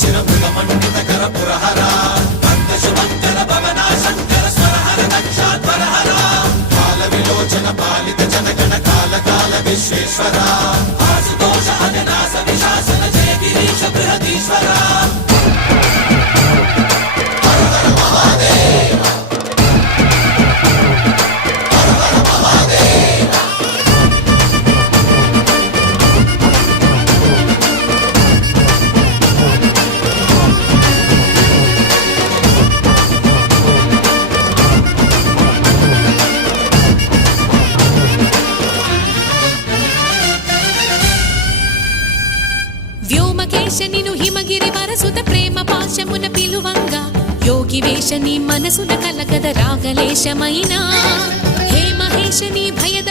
शिरमृगमण्डितकर पुरहरा भक्तशुभङ्कर भवना शङ्कर स्वरहर दक्षाध्वरहरा कालविलोचन पालित जनगण काल काल विश्वेश्वरा आशुतोष अजनास विशासन जय गिरीश बृहदीश्वरा हर हर महादेव हर हर महादेव వ్యోమకేశ నిను హిమగిరి వరసుత ప్రేమ పాశమున పిలువంగా యోగి వేష నీ మనసున కలగద రాగలేశమైనా హే మహేశ నీ భయద